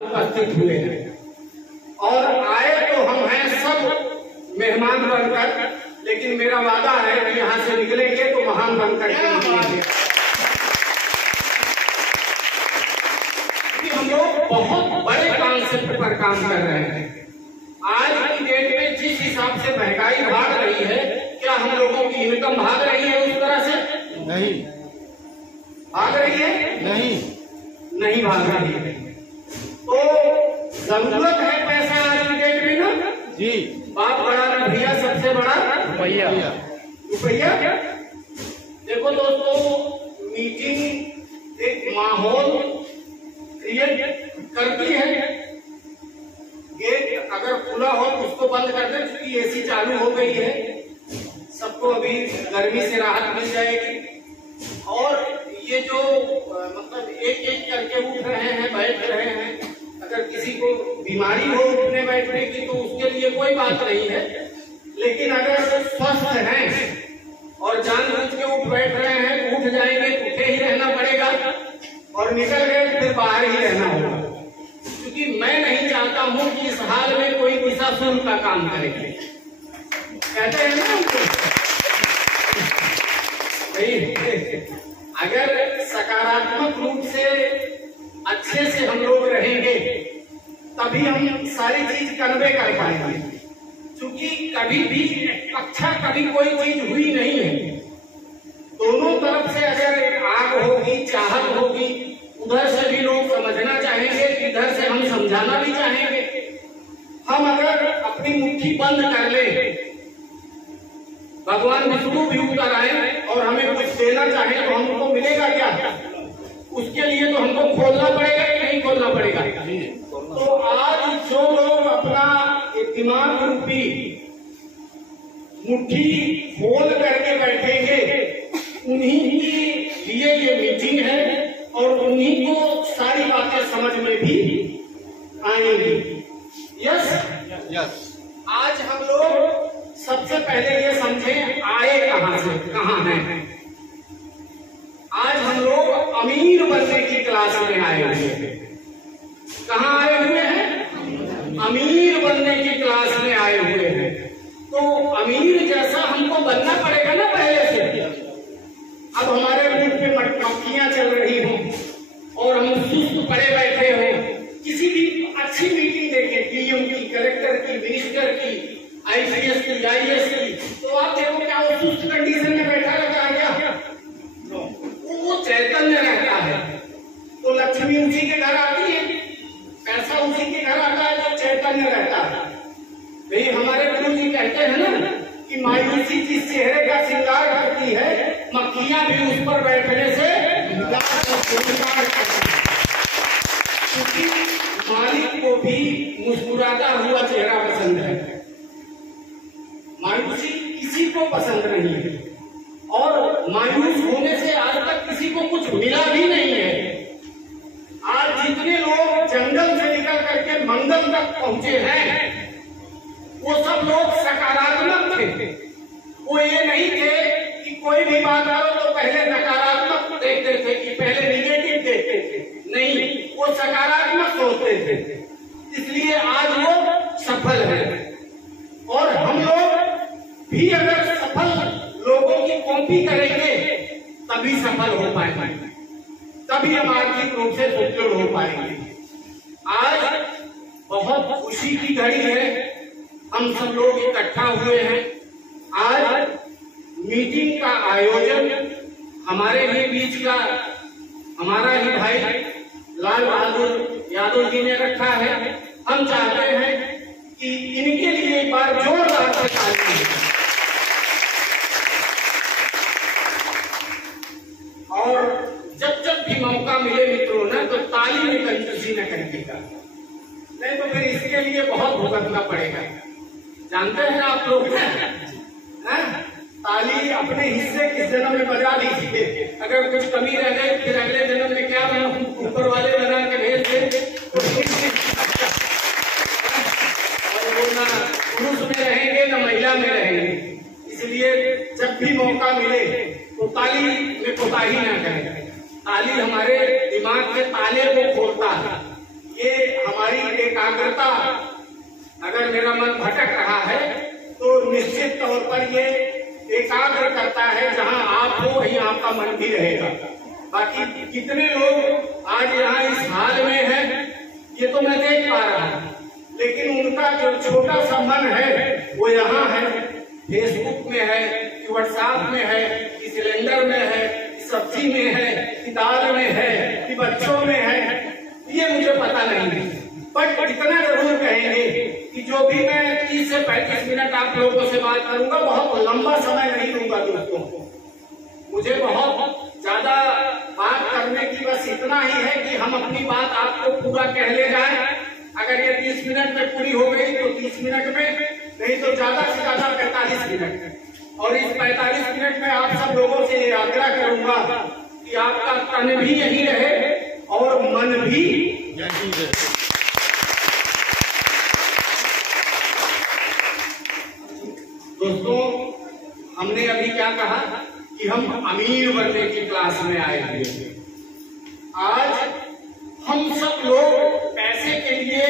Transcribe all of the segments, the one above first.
उपस्थित हुए हैं और आए तो हम हैं सब मेहमान बनकर, लेकिन मेरा वादा है कि यहाँ से निकलेंगे तो महान बनकर निकलेंगे। हम लोग बहुत बड़े कॉन्सेप्ट पर काम कर रहे हैं। आज की डेट में जिस हिसाब से महंगाई भाग रही है, क्या हम लोगों की इनकम भाग रही है उस तरह से? नहीं भाग रही है, नहीं भाग रही है। तो जरूरत है पैसा आज की डेट में ना जी। बाप बड़ा ना भैया, सबसे बड़ा रुपया। देखो दोस्तों, मीटिंग एक माहौल क्रिएट करती है। गेट अगर खुला हो तो उसको बंद कर दे, क्योंकि एसी चालू हो गई है, सबको अभी गर्मी से राहत मिल जाएगी। और ये जो मतलब एक एक करके उठ रहे हैं, बैठ रहे हैं, अगर किसी को बीमारी हो उठने बैठने की तो उसके लिए कोई बात नहीं है, लेकिन अगर स्वस्थ हैं और जानबूझ के उठ बैठ रहे हैं, उठ जाएंगे तो उठे ही रहना पड़ेगा और निकल गए फिर बाहर ही रहना होगा। क्योंकि मैं नहीं चाहता हूं कि इस हाल में कोई दिशाशूल का काम करेंगे, कहते हैं ना उनको। अगर सकारात्मक रूप से अच्छे से हम लोग रहेंगे तभी हम सारी चीज कन्वे कर पाएंगे। क्योंकि कभी भी अच्छा कभी कोई चीज हुई नहीं है। दोनों तरफ से अगर आग होगी, चाहत होगी, उधर से भी लोग समझना चाहेंगे, इधर से हम समझाना भी चाहेंगे। हम अगर अपनी मुट्ठी बंद कर ले, भगवान विष्णु भी उतर आए और हमें कुछ देना चाहे तो हमको मिलेगा क्या? उसके लिए तो हमको खोलना पड़ेगा कि नहीं खोलना पड़ेगा? तो आज जो लोग अपना दिमाग रूपी मुट्ठी खोल करके बैठेंगे, उन्हीं के लिए ये मीटिंग है और उन्हीं को सारी बातें समझ में भी आएंगी। यस। आज हम लोग सबसे पहले ये समझें आए कहां से, कहां हैं। आज हम लोग अमीर बनने की क्लास में आए हुए हैं। कहां आए हुए हैं? अमीर बनने की क्लास में आए हुए हैं। तो अमीर जैसा हमको बनना पड़ेगा ना पहले से। अब हमारे मुंह पे मक्खियां चल रही हो और हम सुस्त पड़े बैठे हो, किसी भी अच्छी मीटिंग देखें, डीएम की, कलेक्टर की, मिनिस्टर की, ICS की, IAS की, तो आप देखो क्या वो सुस्त कंडीशन में बैठा रहता है क्या? वो चैतन्य रहता है। तो लक्ष्मी उसी के घर आती है, पैसा उसी के घर आता है तो चैतन्य रहता है। भाई हमारे गुरु जी कहते हैं ना कि मायूसी जिस चेहरे का श्रृंगार करती है, मक्खियां भी उस पर बैठने से श्रृंगार करती है। क्योंकि मालिक को भी मुस्कुराता हुआ चेहरा पसंद है, मायूसी किसी को पसंद नहीं है। और मायूस होने से आज तक किसी को कुछ मिला भी नहीं है। आज जितने लोग जंगल से निकल करके मंगल तक पहुंचे हैं, वो सब लोग सकारात्मक थे। वो ये नहीं थे कि कोई भी बात करो तो पहले नकारात्मक देखते थे कि पहले निगेटिव देखते थे। नहीं, वो सकारात्मक सोचते थे, इसलिए आज वो सफल है। और हम लोग भी अगर सफल लोगों की कॉपी करेंगे तभी सफल हो पाएंगे, तभी हम आर्थिक रूप से सुदृढ़ हो पाएंगे। आज बहुत खुशी की घड़ी है, हम सब लोग इकट्ठा हुए हैं। आज मीटिंग का आयोजन हमारे ही बीच का हमारा ही भाई लाल बहादुर यादव जी ने रखा है। हम चाहते हैं कि इनके लिए एक बार जोरदार से ताली हो। और जब जब भी मौका मिले मित्रों ना, तो ताली में कंजूसी न करिएगा, नहीं तो फिर इसके लिए बहुत भुगतना पड़ेगा। जानते हैं आप लोग ताली अपने हिस्से किस जन्म में बजा लीजिए, अगर कुछ कमी रह गई फिर अगले जन्म में क्या ऊपर वाले बना के भेज देंगे। पुरुष में रहेंगे न महिला में रहेंगे, इसलिए जब भी मौका मिले तो ताली में कोताही न करें। ताली हमारे दिमाग के ताले को खोलता है। ये हमारी एकाग्रता, अगर मेरा मन भटक रहा है तो निश्चित तौर पर ये एकाग्र करता है, जहां आप हो वहीं आपका मन भी रहेगा। बाकी कितने लोग आज यहाँ इस हाल में हैं ये तो मैं देख पा रहा हूँ, लेकिन उनका जो छोटा सा मन है वो यहाँ है, फेसबुक में है, कि व्हाट्सएप में है, कि सिलेंडर में है, कि सब्जी में है, कि दाल में है, कि बच्चों में है, ये मुझे पता नहीं है। बट इतना जरूर कहेंगे कि जो भी मैं 30 से 35 मिनट आप लोगों से बात करूंगा, बहुत लंबा समय नहीं दूंगा दोस्तों। मुझे बहुत ज्यादा बात करने की बस इतना ही है कि हम अपनी बात आपको पूरा कह ले जाए। अगर ये 30 मिनट में पूरी हो गई तो 30 मिनट में, नहीं तो ज्यादा से ज्यादा 45 मिनट में। और इस 45 मिनट में आप सब लोगों से आग्रह करूंगा कि आपका तन भी यही रहे और मन भी यही रहे। दोस्तों, हमने अभी क्या कहा कि हम अमीर बनने की क्लास में आए हुए। आज हम सब लोग पैसे के लिए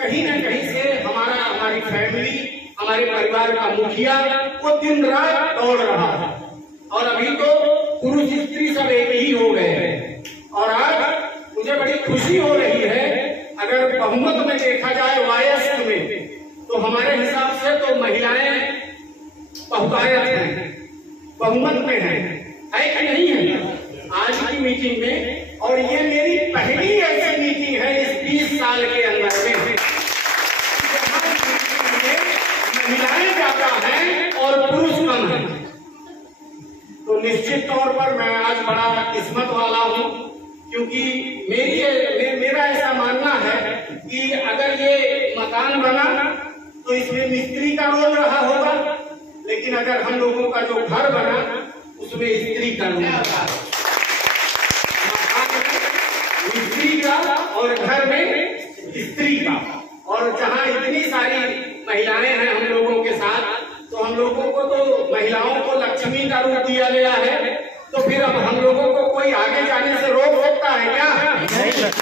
कहीं न कहीं से हमारी फैमिली, हमारे परिवार का मुखिया वो दिन रात दौड़ रहा है, और अभी तो पुरुष स्त्री सब एक ही हो गए हैं। और आज मुझे बड़ी खुशी हो रही है, अगर बहुमत में देखा जाए वयस्क में, तो हमारे हिसाब से तो महिलाएं बहुतायत है, बहुमत में है कि नहीं है आज की मीटिंग में। और ये मेरी पहली ऐसी मीटिंग है इस 20 साल के अंदर में महिलाएं ज्यादा हैं और पुरुष कम हैं। तो निश्चित तौर पर मैं आज बड़ा किस्मत वाला हूँ, क्योंकि मेरा ऐसा मानना है कि अगर ये मकान बना तो इसमें मिस्त्री का रोल रहा होगा, लेकिन अगर हम लोगों का जो घर बना उसमें स्त्री का रोल रहा, मिस्त्री का और घर में स्त्री का। और जहाँ इतनी सारी महिलाएं हैं हम लोगों के साथ, तो हम लोगों को तो महिलाओं को लक्ष्मी का रूप दिया गया है। तो फिर अब हम लोगों को कोई आगे जाने से रोक सकता है क्या?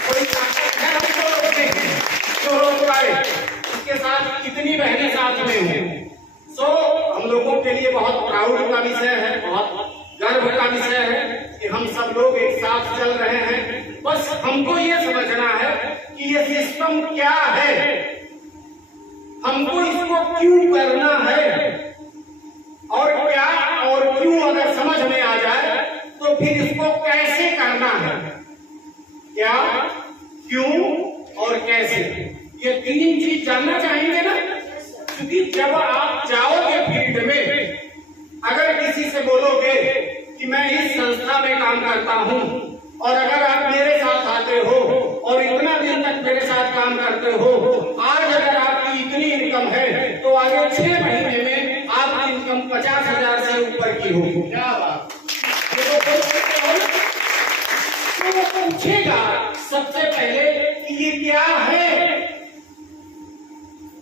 कोई ताकत है हमको रोकने की जो रोक पाए? उसके साथ कितनी बहनें साथ में हैं। सो हम लोगों के लिए बहुत प्राउड का विषय है, बहुत गर्व का विषय है कि हम सब लोग एक साथ चल रहे हैं। बस हमको ये समझना है कि ये सिस्टम क्या है, हमको इसको क्यों करना है, और क्या और क्यों अगर समझ में आ जाए तो फिर इसको कैसे करना है। क्या, क्यों और कैसे, ये तीन चीज जानना चाहेंगे ना। क्योंकि जब आप जाओगे फील्ड में, अगर किसी से बोलोगे कि मैं इस संस्था में काम करता हूँ, और अगर आप मेरे साथ आते हो और इतना दिन तक मेरे साथ काम करते हो, आज अगर आपकी इतनी इनकम है तो आगे 6 महीने में आपकी इनकम 50,000 से ऊपर की होगी। क्या बात, तो वो पूछेगा सबसे पहले कि ये क्या है।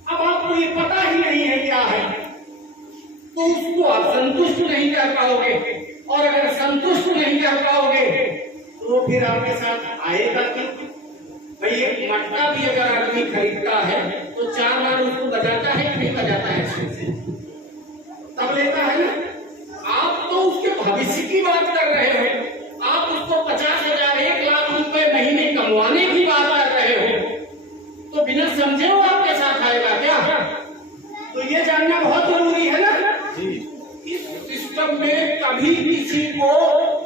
अब आपको ये पता ही नहीं है क्या है, तो उसको आप संतुष्ट नहीं कर पाओगे, और अगर संतुष्ट नहीं कर पाओगे तो फिर आपके साथ आएगा क्यों? भाई एक मटका भी अगर आदमी खरीदता है तो 4 बार उसको बजाता है कि नहीं बजाता है, तब लेता है ना। आप तो उसके भविष्य की बात कर रहे हो, आप उसको 50,000 1 लाख रुपए महीने कमवाने की बात कर रहे हो, तो बिना समझे वो आपके साथ आएगा क्या? तो ये जानना बहुत जरूरी है ना। इस सिस्टम में कभी किसी को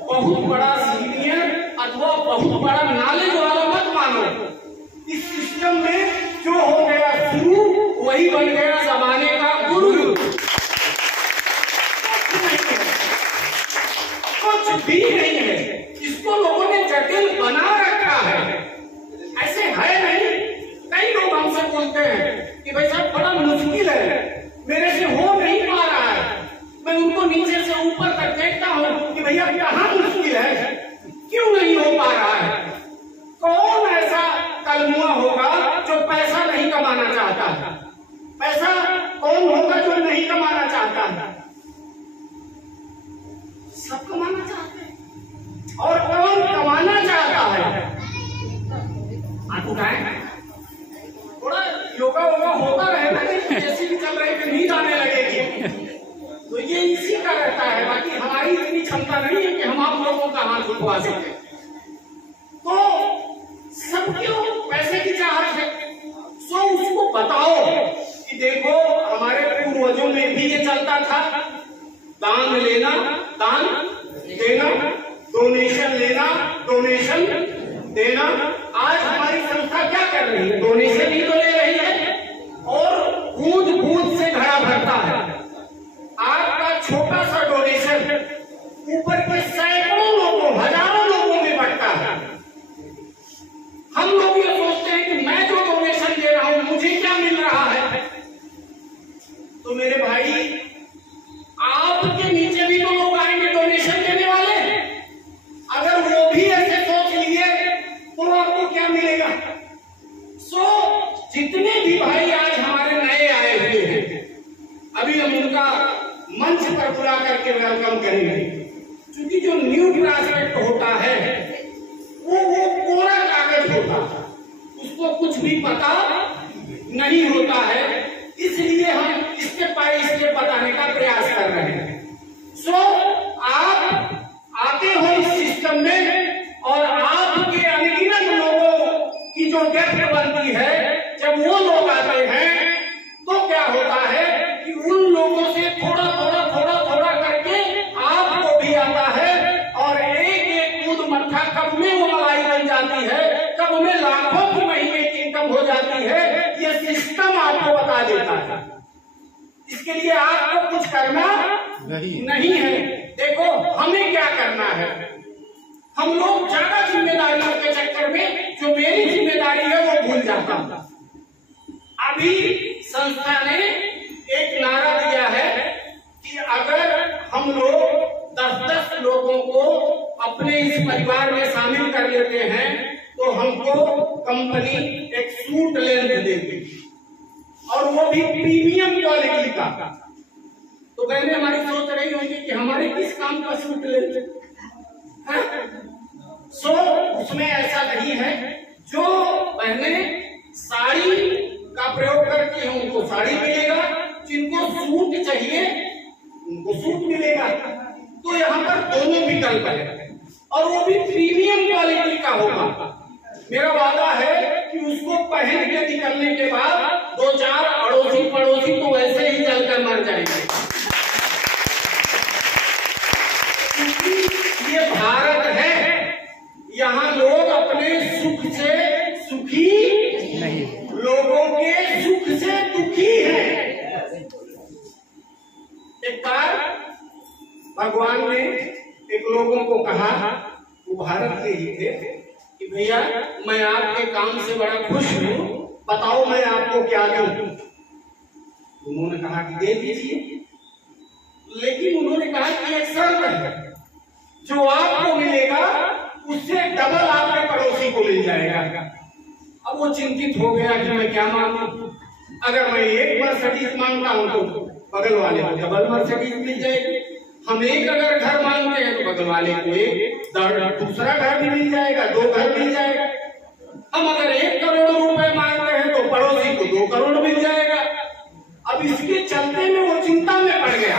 बहुत बड़ा सीनियर अथवा बहुत बड़ा नॉलेज वाला मत मानो। इस सिस्टम में जो हो गया शुरू वही बन गया जमाने का गुरु। कुछ भी नहीं है, इसको लोगों ने जटिल बना रखा है, ऐसे है नहीं। कई लोग हमसे बोलते हैं कि भाई साहब बड़ा मुश्किल है, मेरे से हो नहीं पा रहा है। मैं उनको नीचे से ऊपर तक देखता हूँ कि भैया कहाँ मुश्किल है, क्यों नहीं हो पा रहा है। कौन ऐसा कलमुआ होगा जो पैसा नहीं कमाना चाहता है? पैसा कौन होगा जो नहीं कमाना चाहता है? सब कमाना चाहते हैं। और कौन कमाना चाहता है? हाथ उठाएं। खुआ सके। तो सबको पैसे की चाहत है, सो उसको बताओ कि देखो हमारे पूर्वजों में भी ये चलता था, दान लेना दान देना, डोनेशन लेना डोनेशन देना। आज हमारी संस्था क्या कर रही है? डोनेशन ही तो ले रही है और बूंद बूंद से घड़ा भरता है। आपका छोटा सा डोनेशन ऊपर के सैकड़ों लोगों हजारों लोगों में बढ़ता है। हम लोग ये सोचते हैं कि मैं जो डोनेशन दे रहा हूं मुझे क्या मिल रहा है। तो मेरे भाई, आपके नीचे भी तो लोग आएंगे डोनेशन देने वाले, अगर वो भी ऐसे सोच लिए तो आपको क्या मिलेगा? सो जितने भी भाई आज हमारे नए आए हुए हैं, अभी हम उनका मंच पर बुला करके वेलकम करेंगे, क्योंकि जो न्यू प्रोस्पेक्ट होता है वो कोरा कागज होता है, उसको कुछ भी पता नहीं होता है, इसलिए हम स्टेप बाय स्टेप बताने का प्रयास कर रहे हैं। सो आप आते हो इस सिस्टम में और आपके अनगिनत लोगों की जो डेप्थ बनती है, जब वो लोग आते हैं तो क्या होता है कि उन लोगों से थोड़ा थोड़ा थोड़ा थोड़ा करके आपको भी आता है और एक एक दूध मट्ठा कब में वो मलाई बन जाती है, कब में लाखों की महीने की इनकम हो जाती है। ये सिस्टम आपको बता देता है, इसके लिए आपको कुछ करना नहीं है। देखो हमें क्या करना है, हम लोग ज्यादा जिम्मेदारियों के चक्कर में जो मेरी जिम्मेदारी है वो भूल जाता हूं। अभी संस्था ने एक नारा दिया है कि अगर हम लोग 10-10 लोगों को अपने इस परिवार में शामिल कर लेते हैं तो हमको कंपनी एक सूट लेने देगी, और वो भी प्रीमियम क्वालिटी का। तो बहनें हमारी सोच रही होंगी कि हमारे किस काम का सूट लेते हैं। सो उसमें ऐसा नहीं है, जो बहनें साड़ी का प्रयोग करती हैं उनको साड़ी मिलेगा, जिनको सूट चाहिए उनको सूट मिलेगा। तो यहाँ पर दोनों विकल्प है और वो भी प्रीमियम क्वालिटी का होगा। मेरा वादा है कि उसको पहन के निकलने के बाद 2-4 अड़ोसी पड़ोसी तो वैसे ही जलकर मर जाएंगे, क्योंकि ये भारत है, यहाँ लोग अपने सुख से सुखी नहीं, लोगों के सुख से दुखी हैं। एक बार भगवान ने एक लोगों को कहा, वो भारत के ही थे, कि भैया मैं आपके काम से बड़ा खुश हूँ, बताओ मैं आपको क्या दूं। उन्होंने कहा कि दे दीजिए, लेकिन उन्होंने कहा कि एक शर्त है, जो आपको मिलेगा उससे डबल आपके पड़ोसी को मिल जाएगा। अब वो चिंतित हो गया कि मैं क्या मांगू, अगर मैं एक मर्सिडीज मांगता हूँ तो बगल वाले को डबल मर्सिडीज मिल जाएगी, हम एक अगर घर मांगते हैं तो बगल वाले को एक दूसरा घर भी मिल जाएगा, 2 घर मिल जाएगा। हम अगर 1 करोड़ रुपए मांगते हैं तो पड़ोसी को 2 करोड़ मिल जाएगा। अब इसके चलते में वो चिंता में पड़ गया,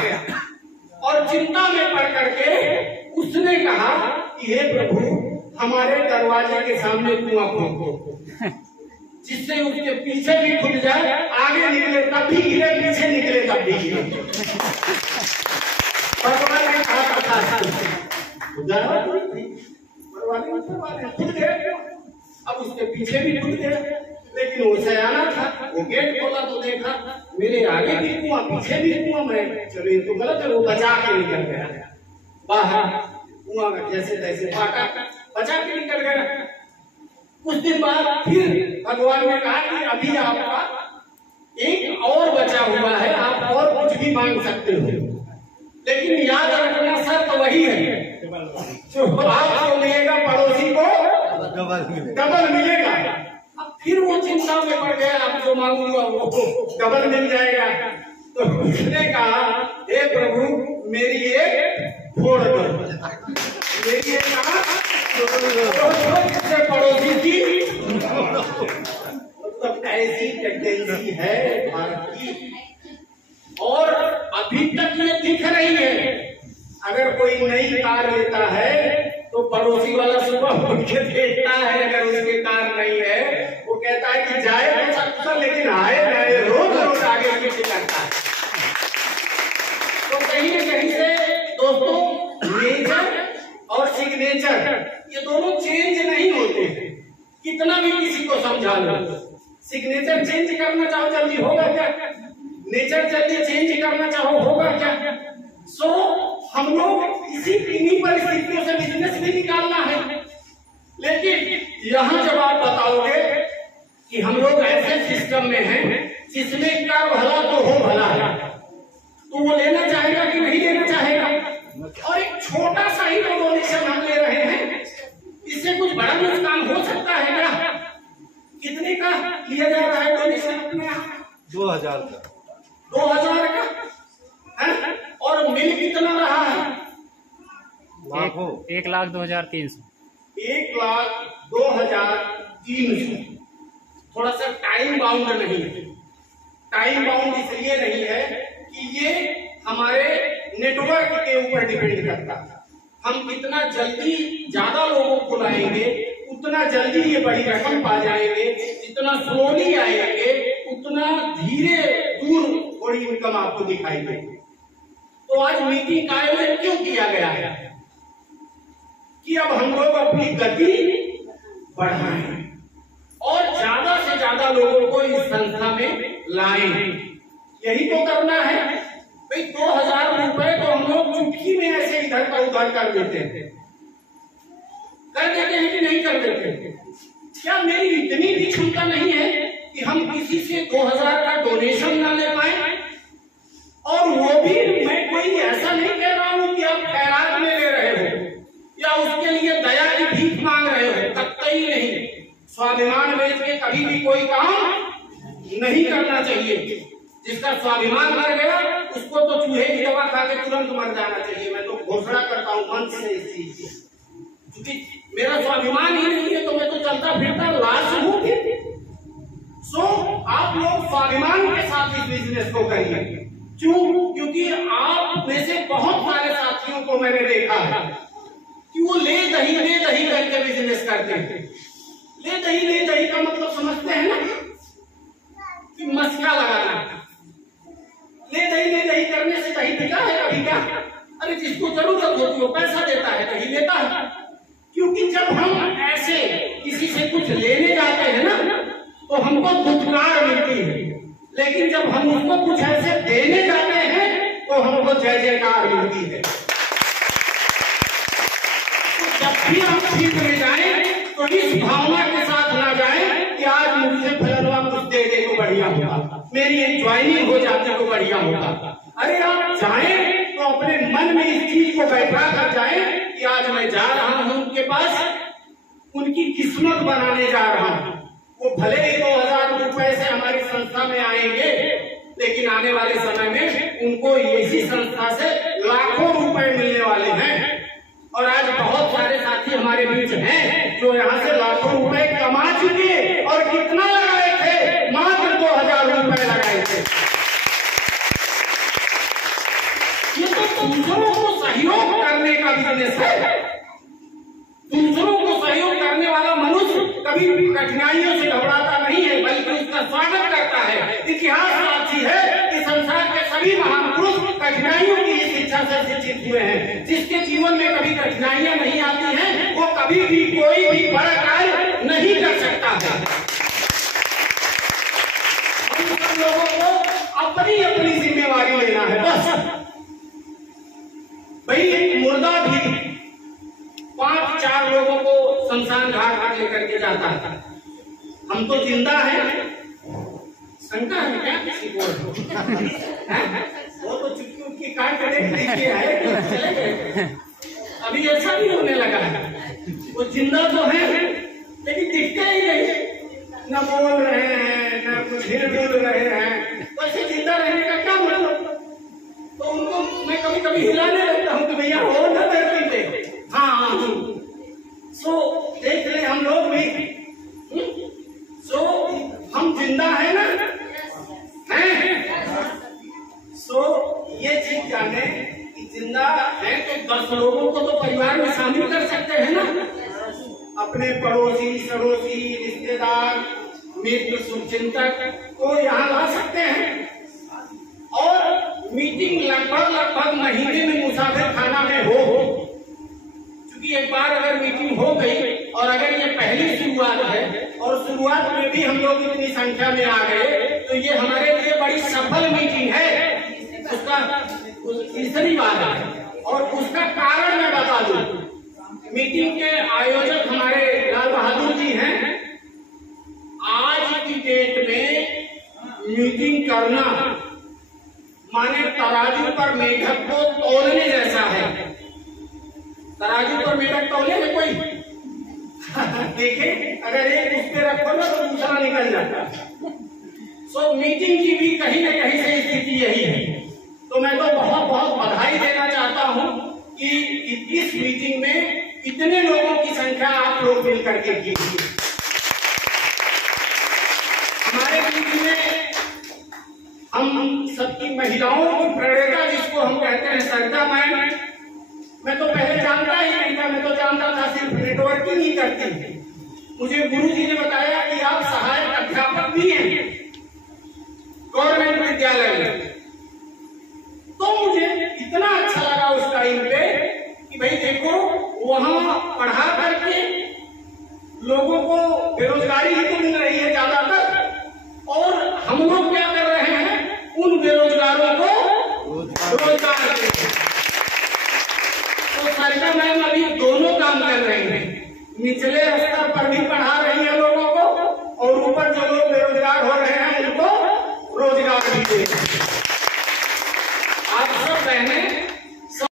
और चिंता में पड़ करके उसने कहा कि हे प्रभु, हमारे दरवाजे के सामने कुआं खोद दो, जिससे उसके पीछे भी खुल जाए, आगे निकले तब भी गिरे, पीछे निकले तब भी गिरे। भगवान ने कहा था खुद गए, अब उसके पीछे भी खुद गए, लेकिन वो सयाना था, वो गेट खोला तो देखा मेरे आगे भी कुआं पीछे भी कुआं, मैं चलो ये तो गलत है, वो बचा के निकल गया बाहर, कुआं का जैसे तैसे फाटा बचा के निकल गया। कुछ दिन बाद फिर भगवान ने कहा कि अभी आपका एक और बचा हुआ है, आप और कुछ भी मांग सकते हो, लेकिन याद रखना शर्त वही है, जो आपको मिलेगा पड़ोसी को डबल मिलेगा। अब फिर वो चिंता में पड़ गया, अब जो मांगूंगा वो डबल मिल जाएगा। तो उसने कहा, हे प्रभु मेरी एक फोड़ दो, मेरी एक पड़ोसी की। मतलब ऐसी टेंडेंसी है भारत की, और अभी तक ये दिख रही है। अगर कोई नई कार लेता है तो पड़ोसी वाला सुबह उठ के देखता है, अगर उसके कार नहीं है वो कहता है कि जाए तो सकता लेकिन आए नए रोज रोज आगे पीछे करता है। तो कहीं न कहीं से दोस्तों नेचर और सिग्नेचर ये दोनों चेंज नहीं होते हैं, कितना भी किसी को समझा लो। सिग्नेचर चेंज करना चाहो जल्दी होगा क्या? नेचर जल्दी चेंज करना चाहो होगा क्या? सो हम लोग इन्हीं परिस्थितियों से बिजनेस भी निकालना है। लेकिन यहाँ जब आप बताओगे कि हम लोग ऐसे सिस्टम में हैं जिसमें कर भला तो हो भला है, तो वो लेना चाहेगा कि नहीं लेना चाहेगा? और एक छोटा सा ही डोनेशन हम ले रहे हैं, इससे कुछ बड़ा नुकसान हो सकता है क्या? कितने का लिया जा रहा है डोनेशन अपने यहाँ? 2000 का। 2000 का है? और मिल कितना रहा है? 1,02,300। 1,02,300। थोड़ा सा टाइम बाउंड नहीं है। टाइम बाउंड इसलिए नहीं है कि ये हमारे नेटवर्क के ऊपर डिपेंड करता है। हम कितना जल्दी ज्यादा लोगों को लाएंगे उतना जल्दी ये बड़ी रकम पा जाएंगे, जितना स्लोली आएंगे उतना धीरे दूर थोड़ी इनकम आपको दिखाई देगी। तो आज मीटिंग का आयोजन क्यों किया गया है कि अब हम लोग अपनी गति बढ़ाएं और ज्यादा से ज्यादा लोगों को इस संस्था में लाएं। यही तो करना है भाई। 2000 रुपए तो हम लोग चुटकी में ऐसे इधर का उधर कर देते हैं कि नहीं कर देते? क्या मेरी इतनी भी क्षमता नहीं है कि हम किसी से 2000 का डोनेशन ना ले पाए? और वो भी मैं कोई ऐसा नहीं कह रहा हूं कि आप खैरात में ले रहे हो या उसके लिए दया की भीख मांग रहे हो, कतई नहीं। स्वाभिमान बेच के कभी भी कोई काम नहीं करना चाहिए। जिसका स्वाभिमान मर गया उसको तो चूहे की दवा खा के तुरंत मर जाना चाहिए। मैं तो घोषणा करता हूं मन से इस चीज की, क्योंकि मेरा स्वाभिमान ही नहीं है तो मैं तो चलता फिरता लाश हूं। सो आप लोग स्वाभिमान के साथ इस बिजनेस को करिए। क्यों? क्योंकि आप में से बहुत सारे साथियों को मैंने देखा है कि वो ले दही करके बिजनेस करते हैं। ले दही का मतलब समझते हैं ना कि मस्का लगाना। ले दही करने से दही बिका है अभी क्या? अरे जिसको जरूरत होती है वो पैसा देता है, दही लेता है। क्योंकि जब हम ऐसे किसी से कुछ लेने जाते हैं ना तो हमको धुतकार मिलती है, लेकिन जब हम उसको कुछ ऐसे देने जाते हैं तो हमको जय जयकार मिलती है। तो जब भी हम फील्ड में जाएं तो इस भावना के साथ ना जाएं कि आज मुझसे फलनवा कुछ दे दे तो बढ़िया होगा, मेरी ज्वाइनिंग हो जाती तो बढ़िया होगा। अरे आप जाएं तो अपने मन में इस चीज को बैठा कर जाएं कि आज मैं जा रहा हूं उनके पास, उनकी किस्मत बनाने जा रहा हूं। वो भले ही 2000 रुपए से हमारी संस्था में आएंगे, लेकिन आने वाले समय में उनको इसी संस्था से लाखों रुपए मिलने वाले हैं। और आज बहुत सारे साथी हमारे बीच हैं जो यहाँ से लाखों रुपए कमा चुके और कितना लगाए थे? मात्र 2000 रुपए लगाए थे। ये तो दूसरों को सहयोग करने का बिजनेस है। दूसरों को सहयोग करने वाला मनुष्य कभी भी कठिनाइयों से घबराता नहीं है, बल्कि उसका स्वागत करता है। इतिहास साक्षी है कि संसार के सभी महान पुरुष कठिनाइयों की इस इच्छा से शिक्षित हुए हैं। जिसके जीवन में कभी कठिनाइयां नहीं आती हैं वो कभी भी कोई भी बड़ा कार्य नहीं कर सकता है। हम सब लोगों को अपनी अपनी जिम्मेवारी लेना है बस। भाई मुर्दा भी 5-4 लोगों को शमशान घाट लेकर के जाता है। हम तो जिंदा हैं। शंका है क्या किसी को? वो तो चुटकी उटकी काट कर देखिए है, चले गए। अभी ऐसा भी होने लगा है, वो जिंदा तो है लेकिन दिखते ही नहीं, न बोल रहे हैं न कुछ हिल रहे हैं। वैसे जिंदा रहने का क्या मतलब? तो उनको मैं कभी कभी हिलाने लगता हूँ कि भैया हो ना धरती पे। हाँ सो देख रहे हम लोग भी। सो हम जिंदा है ना, हैं? सो ये चीज जाने कि जिंदा है तो 10 लोगों को तो परिवार में शामिल कर सकते हैं ना, अपने पड़ोसी, सड़ोसी, रिश्तेदार, मित्र, शुभचिंतक को यहाँ ला सकते हैं। और मीटिंग लगभग महीने में मुसाफिर खाना में हो, क्योंकि एक बार अगर मीटिंग हो गई और अगर ये पहली शुरुआत है और शुरुआत में भी हम लोग इतनी संख्या में आ गए तो ये हमारे लिए बड़ी सफल मीटिंग है। उसका तीसरी बात है और उसका कारण मैं बता दूं। मीटिंग के आयोजक हमारे लाल बहादुर जी हैं। आज की डेट में मीटिंग करना माने तराजू पर मेढक को तोलने जैसा है। तराजू पर मेढक तोले है कोई देखे, अगर एक उस पे रखो ना तो दूसरा निकल जाता। सो मीटिंग की भी कहीं न कहीं से स्थिति यही है। तो मैं तो बहुत बहुत बधाई देना चाहता हूं कि इस मीटिंग में इतने लोगों की संख्या आप लोग मिल करके की। हमारे बीच में हम सबकी महिलाओं की प्रेरणा जिसको हम कहते हैं सरिता मैम, मैं तो पहले जानता ही नहीं था। मैं तो जानता था सिर्फ नेटवर्किंग ही करती है। मुझे गुरुजी ने बताया कि आप सहायक अध्यापक भी हैं गवर्नमेंट विद्यालय में। तो मुझे इतना अच्छा लगा उस टाइम पे कि भाई देखो वहां पढ़ा करके लोगों को बेरोजगारी ही तो मिल रही है ज्यादातर, और हम लोग क्या कर रहे हैं, उन बेरोजगारों को रोजगार दे रहे हैं। तो सरिता मैम अभी दोनों काम कर रही हैं। निचले स्तर पर भी पढ़ा रही है लोगों को और ऊपर जो लोग बेरोजगार हो रहे हैं उनको रोजगार भी दे रही है। आप सब बहनें